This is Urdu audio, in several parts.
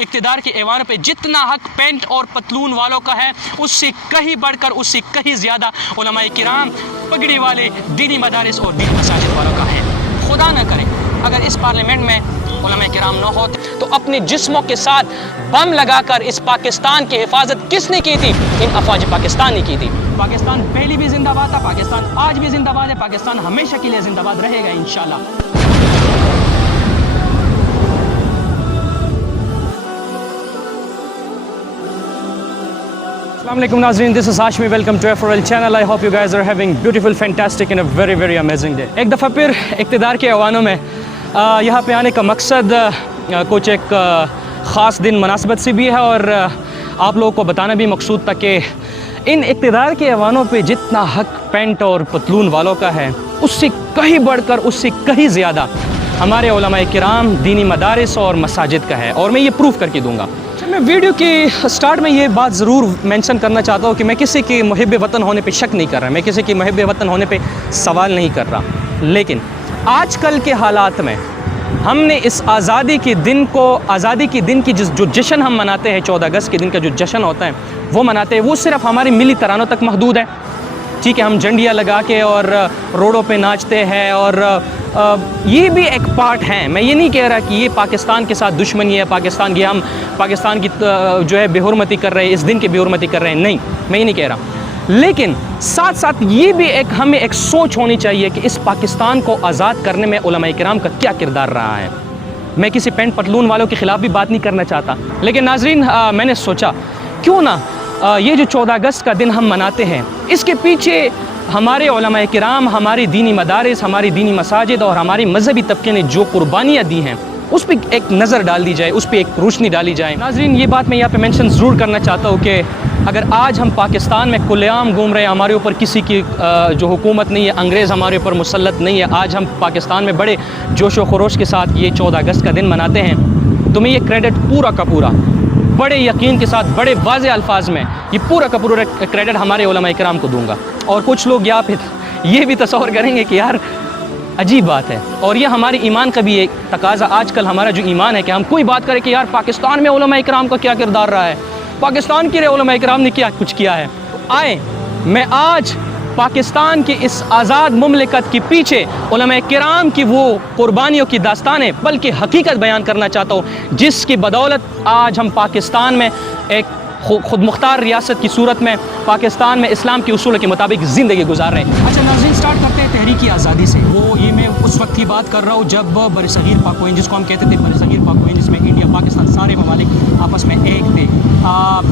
اقتدار کے ایوانوں پہ جتنا حق پینٹ اور پتلون والوں کا ہے اس سے کہیں بڑھ کر، اس سے کہیں زیادہ علماء کرام، پگڑی والے، دینی مدارس اور دینی مساجد والوں کا ہے۔ خدا نہ کرے اگر اس پارلیمنٹ میں علماء کرام نہ ہوتے تو اپنے جسموں کے ساتھ بم لگا کر اس پاکستان کی حفاظت کس نے کی تھی؟ ان افواج پاکستان نے کی تھی۔ پاکستان پہلی بھی زندہ باد تھا، پاکستان آج بھی زندہ باد ہے، پاکستان ہمیشہ کے لیے زندہ باد رہے گا انشاءاللہ۔ السلام علیکم ناظرین، this is Hashmi, welcome to FRL channel. I hope you guys are having beautiful, fantastic and a very very amazing day. ایک دفعہ پھر اقتدار کے ایوانوں میں یہاں پہ آنے کا مقصد کچھ ایک خاص دن مناسبت سے بھی ہے، اور آپ لوگوں کو بتانا بھی مقصود تھا کہ ان اقتدار کے ایوانوں پہ جتنا حق پینٹ اور پتلون والوں کا ہے اس سے کہیں بڑھ کر، اس سے کہیں زیادہ ہمارے علماء کرام، دینی مدارس اور مساجد کا ہے، اور میں یہ پروف کر کے دوں گا۔ میں ویڈیو کی سٹارٹ میں یہ بات ضرور مینشن کرنا چاہتا ہوں کہ میں کسی کے محب وطن ہونے پہ شک نہیں کر رہا، میں کسی کے محب وطن ہونے پہ سوال نہیں کر رہا، لیکن آج کل کے حالات میں ہم نے اس آزادی کے دن کو، آزادی کے دن کی جو جشن ہم مناتے ہیں، 14 اگست کے دن کا جو جشن ہوتا ہے وہ مناتے ہیں، وہ صرف ہمارے ملی ترانوں تک محدود ہے۔ ٹھیک ہے، ہم جھنڈیاں لگا کے اور روڈوں پہ ناچتے ہیں، اور یہ بھی ایک پارٹ ہے۔ میں یہ نہیں کہہ رہا کہ یہ پاکستان کے ساتھ دشمنی ہے، پاکستان کی، ہم پاکستان کی جو ہے بے حرمتی کر رہے ہیں، اس دن کی بے حرمتی کر رہے ہیں، نہیں، میں یہ نہیں کہہ رہا، لیکن ساتھ ساتھ یہ بھی ہمیں ایک سوچ ہونی چاہیے کہ اس پاکستان کو آزاد کرنے میں علماء کرام کا کیا کردار رہا ہے۔ میں کسی پینٹ پتلون والوں کے خلاف بھی بات نہیں کرنا چاہتا، لیکن ناظرین میں نے سوچا کیوں نہ یہ جو 14 اگست کا دن ہم مناتے ہیں، اس کے پیچھے ہمارے علماء کرام، ہماری دینی مدارس، ہماری دینی مساجد اور ہماری مذہبی طبقے نے جو قربانیاں دی ہیں اس پہ ایک نظر ڈال دی جائے، اس پہ ایک روشنی ڈالی جائے۔ ناظرین یہ بات میں یہاں پہ مینشن ضرور کرنا چاہتا ہوں کہ اگر آج ہم پاکستان میں کھلے عام گھوم رہے ہیں، ہمارے اوپر کسی کی جو حکومت نہیں ہے، انگریز ہمارے اوپر مسلط نہیں ہے، آج ہم پاکستان میں بڑے جوش و خروش کے ساتھ یہ 14 اگست کا دن مناتے ہیں، تو میں یہ کریڈٹ پورا کا پورا، بڑے یقین کے ساتھ، بڑے واضح الفاظ میں یہ پورا کا پورا کریڈٹ ہمارے علماء کرام کو دوں گا۔ اور کچھ لوگ یہاں پہ یہ بھی تصور کریں گے کہ یار عجیب بات ہے، اور یہ ہمارے ایمان کا بھی ایک تقاضا، آج کل ہمارا جو ایمان ہے کہ ہم کوئی بات کریں کہ یار پاکستان میں علماء کرام کا کیا کردار رہا ہے، پاکستان کے علماء کرام نے کیا کچھ کیا ہے۔ آئے میں آج پاکستان کی اس آزاد مملکت کے پیچھے علماء کرام کی وہ قربانیوں کی داستانیں بلکہ حقیقت بیان کرنا چاہتا ہوں، جس کی بدولت آج ہم پاکستان میں ایک خود مختار ریاست کی صورت میں پاکستان میں اسلام کے اصول کے مطابق زندگی گزار رہے ہیں۔ اچھا ناظرین، سٹارٹ کرتے ہیں تحریک آزادی سے۔ یہ میں اس وقت کی بات کر رہا ہوں جب برصغیر پاک و ہند، جس کو ہم کہتے تھے برصغیر پاک و ہند، جس میں انڈیا، پاکستان، سارے ممالک آپس میں ایک تھے۔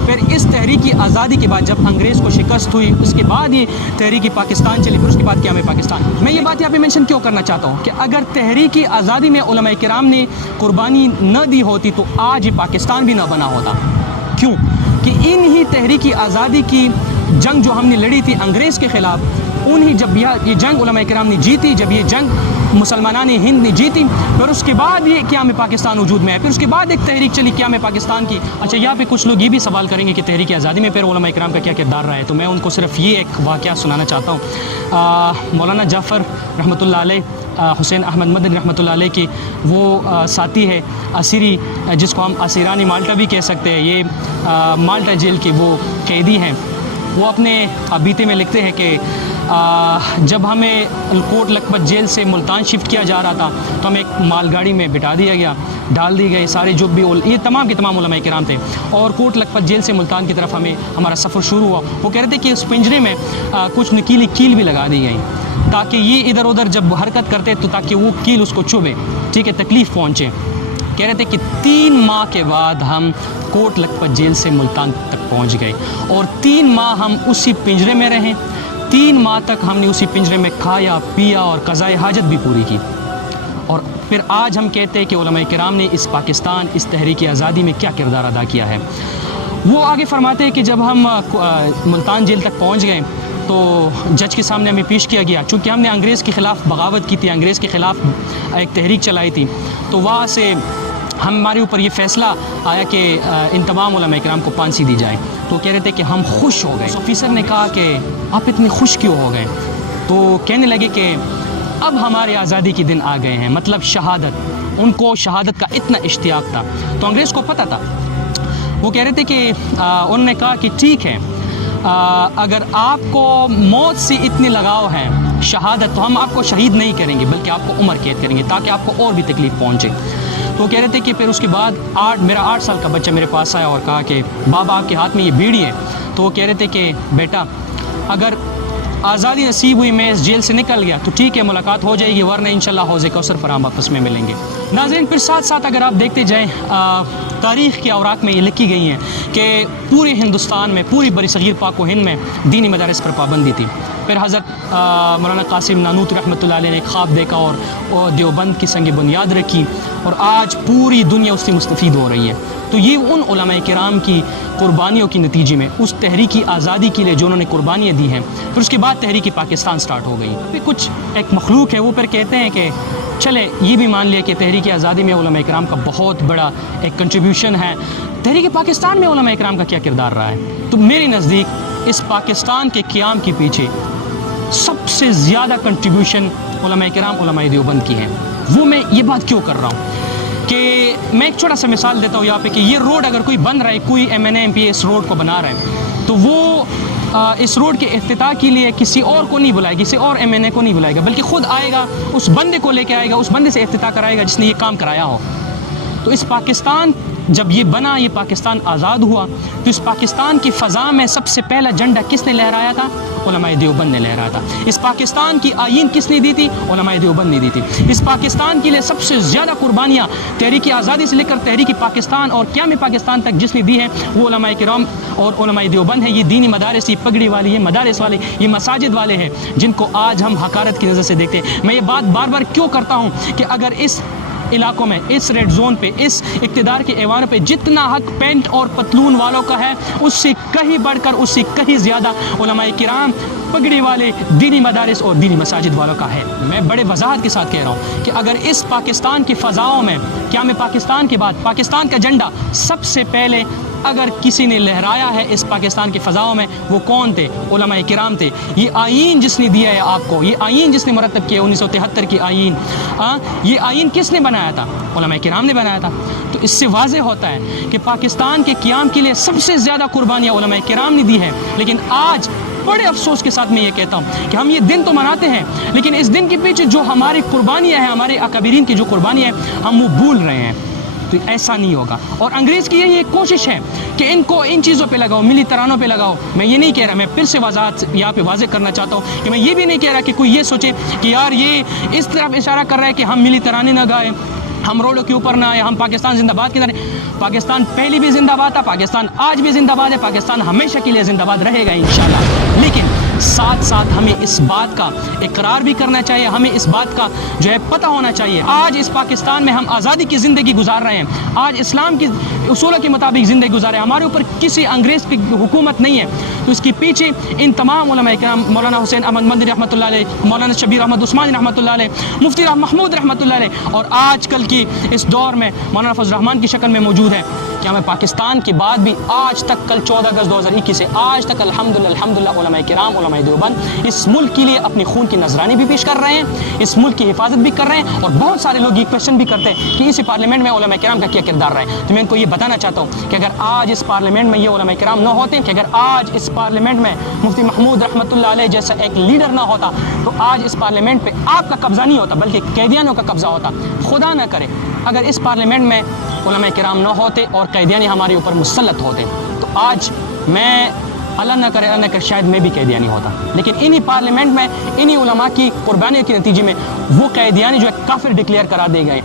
پھر اس تحریک آزادی کے بعد جب انگریز کو شکست ہوئی، اس کے بعد یہ تحریک پاکستان چلی، پھر اس کے بعد قیام پاکستان۔ میں یہ بات یہاں پہ مینشن کیوں کرنا چاہتا ہوں کہ اگر تحریک آزادی میں علماء کرام نے قربانی نہ دی ہوتی تو آج یہ پاکستان بھی نہ بنا ہوتا۔ کیوں کہ انہی تحریک آزادی کی جنگ جو ہم نے لڑی تھی انگریز کے خلاف، انہی جب یہ جنگ علماء کرام نے جیتی، جب یہ جنگ مسلمانان ہند نے جیتی، پھر اس کے بعد یہ قیام پاکستان وجود میں ہے، پھر اس کے بعد ایک تحریک چلی قیام پاکستان کی۔ اچھا یہاں پہ کچھ لوگ یہ بھی سوال کریں گے کہ تحریک آزادی میں پھر علماء کرام کا کیا کردار رہا ہے، تو میں ان کو صرف یہ ایک واقعہ سنانا چاہتا ہوں۔ مولانا جعفر رحمۃ اللہ علیہ، حسین احمد مدنی رحمۃ اللہ علیہ کی وہ ساتھی ہے اسیری، جس کو ہم اسیرانی مالٹا بھی کہہ سکتے ہیں، یہ مالٹا جیل کے وہ قیدی ہیں۔ وہ اپنے بیتے میں لکھتے ہیں کہ جب ہمیں کوٹ لکھپت جیل سے ملتان شفٹ کیا جا رہا تھا تو ہمیں ایک مال گاڑی میں بٹھا دیا گیا، ڈال دی گئے سارے جو بھی یہ تمام کے تمام علماء کرام تھے، اور کوٹ لکھپت جیل سے ملتان کی طرف ہمارا سفر شروع ہوا۔ وہ کہہ رہے تھے کہ اس پنجرے میں کچھ نکیلی کیل بھی لگا دی گئی تاکہ یہ ادھر ادھر جب حرکت کرتے تو تاکہ وہ کیل اس کو چبھے، ٹھیک ہے، تکلیف پہنچے۔ کہہ رہے تھے کہ 3 ماہ کے بعد ہم کوٹ لکھپت جیل سے ملتان تک پہنچ گئے، اور 3 ماہ ہم اسی پنجرے میں رہیں، 3 ماہ تک ہم نے اسی پنجرے میں کھایا پیا اور قضائے حاجت بھی پوری کی۔ اور پھر آج ہم کہتے ہیں کہ علماء کرام نے اس پاکستان، اس تحریک آزادی میں کیا کردار ادا کیا ہے۔ وہ آگے فرماتے ہیں کہ جب ہم ملتان جیل تک پہنچ گئے تو جج کے سامنے ہمیں پیش کیا گیا، چونکہ ہم نے انگریز کے خلاف بغاوت کی تھی، انگریز کے خلاف ایک تحریک چلائی تھی، تو وہاں سے ہمارے اوپر یہ فیصلہ آیا کہ ان تمام علماء کرام کو پھانسی دی جائے۔ تو کہہ رہے تھے کہ ہم خوش ہو گئے۔ آفیسر نے کہا کہ آپ اتنے خوش کیوں ہو گئے؟ تو کہنے لگے کہ اب ہمارے آزادی کے دن آ گئے ہیں، مطلب شہادت، ان کو شہادت کا اتنا اشتیاق تھا. تو انگریز کو پتہ تھا. وہ کہہ رہے تھے کہ انہوں نے کہا کہ ٹھیک ہے اگر آپ کو موت سے اتنے لگاؤ ہیں شہادت تو ہم آپ کو شہید نہیں کریں گے بلکہ آپ کو عمر قید کریں گے تاکہ آپ کو اور بھی تکلیف پہنچے. تو وہ کہہ رہے تھے کہ پھر اس کے بعد میرا 8 سال کا بچہ میرے پاس آیا اور کہا کہ بابا آپ کے ہاتھ میں یہ بیڑی ہے. تو وہ کہہ رہے تھے کہ بیٹا اگر آزادی نصیب ہوئی میں اس جیل سے نکل گیا تو ٹھیک ہے ملاقات ہو جائے گی ورنہ انشاءاللہ حوض کوثر پر ہم آپس میں ملیں گے. ناظرین پھر ساتھ ساتھ اگر آپ دیکھتے جائیں تاریخ کے اوراق میں یہ لکھی گئی ہیں کہ پورے ہندوستان میں پوری بر صغیر پاک و ہند میں دینی مدارس پر پابندی تھی. پھر حضرت مولانا قاسم نانوتوی رحمۃ اللہ علیہ نے خواب دیکھا اور دیوبند کی سنگ بنیاد رکھی اور آج پوری دنیا اس سے مستفید ہو رہی ہے. تو یہ ان علماء کرام کی قربانیوں کی نتیجے میں اس تحریکی آزادی کے لیے جو انہوں نے قربانیاں دی ہیں پھر اس کے بعد تحریکی پاکستان سٹارٹ ہو گئی. پھر کچھ ایک مخلوق ہے وہ پھر کہتے ہیں کہ چلے یہ بھی مان لیا کہ تحریک آزادی میں علماء کرام کا بہت بڑا ایک کنٹریبیوشن ہے. تحریک پاکستان میں علماء کرام کا کیا کردار رہا ہے؟ تو میرے نزدیک اس پاکستان کے قیام کے پیچھے سب سے زیادہ کنٹریبیوشن علماء کرام علماء دیوبند کی ہے. وہ میں یہ بات کیوں کر رہا ہوں کہ میں ایک چھوٹا سا مثال دیتا ہوں یہاں پہ کہ یہ روڈ اگر کوئی بن رہا ہے کوئی M N A M P اس روڈ کو بنا رہا ہے تو وہ اس روڈ کے افتتاح کے لیے کسی اور کو نہیں بلائے گا کسی اور ایم این اے کو نہیں بلائے گا بلکہ خود آئے گا اس بندے کو لے کے آئے گا اس بندے سے افتتاح کرائے گا جس نے یہ کام کرایا ہو. تو اس پاکستان جب یہ بنا یہ پاکستان آزاد ہوا تو اس پاکستان کی فضا میں سب سے پہلا جھنڈا کس نے لہرایا تھا؟ علماء دیوبند نے لہرایا تھا. اس پاکستان کی آئین کس نے دی تھی؟ علماء دیوبند نے دی تھی. اس پاکستان کے لیے سب سے زیادہ قربانیاں تحریک آزادی سے لے کر تحریک پاکستان اور قیام پاکستان تک جس نے دی ہے وہ علماء کرام اور علماء دیوبند ہیں. یہ دینی مدارس یہ پگڑی والے یہ مدارس والے یہ مساجد والے ہیں جن کو آج ہم حقارت کی نظر سے دیکھتے ہیں. میں یہ بات بار بار کیوں کرتا ہوں کہ اگر اس علاقوں میں اس ریڈ زون پہ اس اقتدار کے ایوانوں پہ جتنا حق پینٹ اور پتلون والوں کا ہے اس سے کہیں بڑھ کر اس سے کہیں زیادہ علماء کرام پگڑی والے دینی مدارس اور دینی مساجد والوں کا ہے. میں بڑے وضاحت کے ساتھ کہہ رہا ہوں کہ اگر اس پاکستان کی فضاؤں میں قیام پاکستان کے بعد پاکستان کا جھنڈا سب سے پہلے اگر کسی نے لہرایا ہے اس پاکستان کی فضاؤں میں وہ کون تھے؟ علماء کرام تھے. یہ آئین جس نے دیا ہے آپ کو یہ آئین جس نے مرتب کیا 1973 کی آئین یہ آئین کس نے بنایا تھا؟ علماء کرام نے بنایا تھا. تو اس سے واضح ہوتا ہے کہ پاکستان کے قیام کے لیے سب سے زیادہ قربانیاں علماء کرام نے دی ہیں. لیکن آج بڑے افسوس کے ساتھ میں یہ کہتا ہوں کہ ہم یہ دن تو مناتے ہیں لیکن اس دن کے پیچھے جو ہماری قربانیاں ہیں ہمارے اکابرین کی جو قربانیاں ہیں ہم وہ بھول رہے ہیں. تو ایسا نہیں ہوگا اور انگریز کی یہی ایک کوشش ہے کہ ان کو ان چیزوں پہ لگاؤ ملی ترانوں پہ لگاؤ. میں یہ نہیں کہہ رہا میں پھر سے وضاحت یہاں پہ واضح کرنا چاہتا ہوں کہ میں یہ بھی نہیں کہہ رہا کہ کوئی یہ سوچے کہ یار یہ اس طرف اشارہ کر رہا ہے کہ ہم ملی ترانے نہ گائیں ہم روڈوں کے اوپر نہ آئے ہم پاکستان زندہ باد کی طرح. پاکستان پہلی بھی زندہ باد تھا پاکستان آج بھی زندہ باد ہے پاکستان ہمیشہ کے لیے زندہ باد رہے گا انشاءاللہ. لیکن ساتھ ساتھ ہمیں اس بات کا اقرار بھی کرنا چاہیے ہمیں اس بات کا جو ہے پتہ ہونا چاہیے آج اس پاکستان میں ہم آزادی کی زندگی گزار رہے ہیں. آج اسلام کی اصولوں کے مطابق زندگی گزار رہے ہیں. ہمارے اوپر کسی انگریز کی حکومت نہیں ہے. تو اس کے پیچھے ان تمام علماء کرام مولانا حسین احمد مدنی رحمۃ اللہ علیہ مولانا شبیر احمد عثمانی رحمۃ اللہ علیہ مفتی محمود رحمۃ اللہ علیہ اور آج کل کی اس دور میں مولانا فضل الرحمان کی شکل میں موجود ہے. کیا ہمیں پاکستان کے بعد بھی آج تک کل 14 اگست 2021 سے آج تک الحمدللہ علماء کرام علماء دیوبند اس ملک کے لیے اپنی خون کی نذرانی بھی پیش کر رہے ہیں اس ملک کی حفاظت بھی کر رہے ہیں. اور بہت سارے لوگ یہ کوشچن بھی کرتے ہیں کہ اس پارلیمنٹ میں علماء کرام کا کیا کردار رہا ہے. تو میں ان کو یہ بتانا چاہتا ہوں کہ اگر آج اس پارلیمنٹ میں یہ علماء کرام نہ ہوتے کہ اگر آج اس پارلیمنٹ میں مفتی محمود رحمۃ اللہ علیہ جیسا ایک لیڈر نہ ہوتا تو آج اس پارلیمنٹ پہ آپ کا قبضہ نہیں ہوتا بلکہ قیدیانوں کا قبضہ ہوتا. خدا نہ کرے اگر اس پارلیمنٹ میں علماء کرام نہ ہوتے اور قیدیانی ہمارے اوپر مسلط ہوتے تو آج میں اللہ نہ کرے شاید میں بھی قیدیانی ہوتا. لیکن انہی پارلیمنٹ میں انہی علماء کی قربانیوں کے نتیجے میں وہ قیدیانی جو ہے کافر ڈکلیئر کرا دے گئے.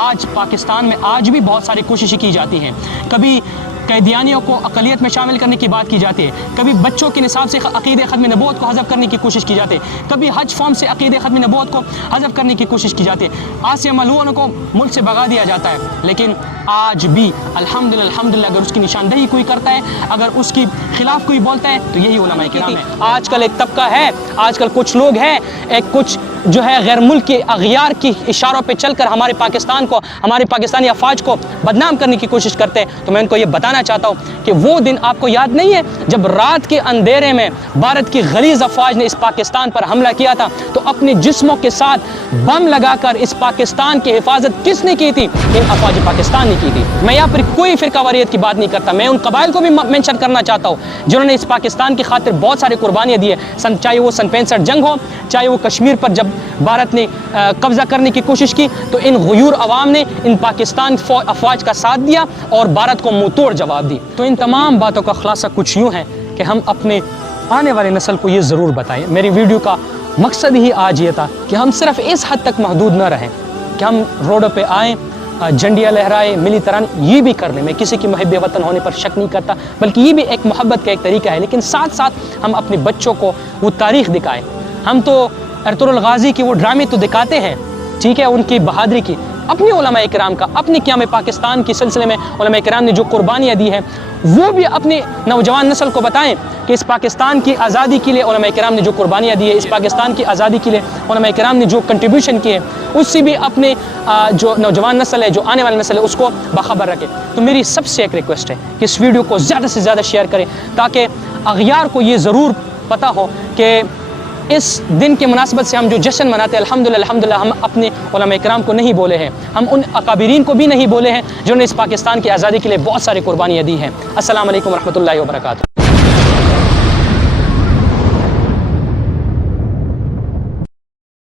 آج پاکستان میں آج بھی بہت ساری کوششیں کی جاتی ہیں. کبھی قیدیانیوں کو اقلیت میں شامل کرنے کی بات کی جاتی ہے کبھی بچوں کے نصاب سے عقیدہ ختم نبوت کو حذف کرنے کی کوشش کی جاتی ہے کبھی حج فارم سے عقیدہ ختم نبوت کو حذف کرنے کی کوشش کی جاتی ہے. آسیہ ملعون کو ملک سے بھگا دیا جاتا ہے. لیکن آج بھی الحمدللہ اگر اس کی نشاندہی کوئی کرتا ہے اگر اس کی خلاف کوئی بولتا ہے تو یہی علماء کرام ہے. آج کل ایک طبقہ ہے آج کل کچھ لوگ ہیں ایک کچھ جو ہے غیر ملکی اغیار کی اشاروں پہ چل کر ہمارے پاکستان کو، ہمارے پاکستانی افواج کو بدنام کرنے کی کوشش کرتے ہیں، تو میں ان کو یہ بتانا چاہتا ہوں کہ وہ دن آپ کو یاد نہیں ہے جب رات کے اندھیرے میں بھارت کی غلیظ افواج نے اس پاکستان پر حملہ کیا تھا، تو اپنے جسموں کے ساتھ بم لگا کر اس پاکستان کی حفاظت کس نے کی تھی؟ ان افواج پاکستان نے کی تھی۔ میں یہاں پر کوئی فرقہ واریت کی بات نہیں کرتا، میں ان قبائل کو بھی مینشن کرنا چاہتا ہوں جنہوں نے اس پاکستان کی خاطر بہت ساری قربانیاں دی ہیں، چاہے وہ سن 65 جنگ ہو، چاہے وہ کشمیر پر جب بھارت نے قبضہ کرنے کی کوشش کی تو ان غیور عوام نے ان پاکستان افواج کا ساتھ دیا اور بھارت کو منہ توڑ جواب دی۔ تو ان تمام باتوں کا خلاصہ کچھ یوں ہے کہ ہم اپنے آنے والے نسل کو یہ ضرور بتائیں۔ میری ویڈیو کا مقصد ہی آج یہ تھا کہ ہم صرف اس حد تک محدود نہ رہیں کہ ہم روڈوں پہ آئیں، جھنڈیاں لہرائے، ملی تران، یہ بھی کر لیں۔ میں کسی کی محب وطن ہونے پر شک نہیں کرتا، بلکہ یہ بھی ایک محبت کا ایک طریقہ ہے، لیکن ساتھ ساتھ ہم اپنے بچوں کو وہ تاریخ دکھائیں۔ ہم تو ارطغرل غازی کی وہ ڈرامے تو دکھاتے ہیں، ٹھیک ہے، ان کی بہادری کی، اپنے علماء کرام کا، اپنے قیام پاکستان کے سلسلے میں علماء کرام نے جو قربانیاں دی ہیں وہ بھی اپنے نوجوان نسل کو بتائیں کہ اس پاکستان کی آزادی کے لیے علماء کرام نے جو قربانیاں دی ہیں، اس پاکستان کی آزادی کے لیے علماء کرام نے جو کنٹریبیوشن کیے، اس سے بھی اپنے جو نوجوان نسل ہے، جو آنے والی نسل ہے، اس کو باخبر رکھے۔ تو میری سب سے ایک ریکویسٹ ہے کہ اس ویڈیو کو زیادہ سے زیادہ شیئر کریں تاکہ اغیار کو یہ ضرور پتہ ہو کہ اس دن کے مناسبت سے ہم جو جشن مناتے ہیں، الحمدللہ ہم اپنے علماء کرام کو نہیں بولے ہیں، ہم ان اکابرین کو بھی نہیں بولے ہیں جنہوں نے اس پاکستان کی آزادی کے لیے بہت ساری قربانیاں دی ہیں۔ السلام علیکم ورحمۃ اللہ وبرکاتہ۔